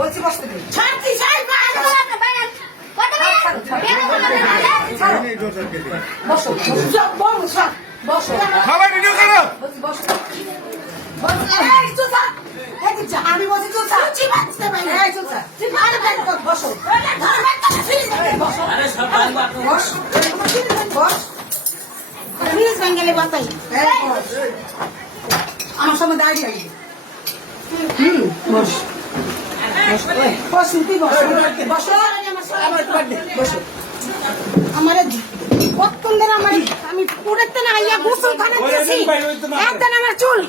বলছি বসতে দে। বসো বসো সবাই ভিডিও করো। বলছি বসো আমি বলছি চুপ থাক। এই চুপ থাক। বসো বস বস আমার সামনে দাঁড়িয়ে থাকবি। বস বস তুই বস বসো বসো আমার কতক্ষণ ধরে আমি পুরেতে না ইয়া গোসল খানা দিয়েছি একদিন আমার চুল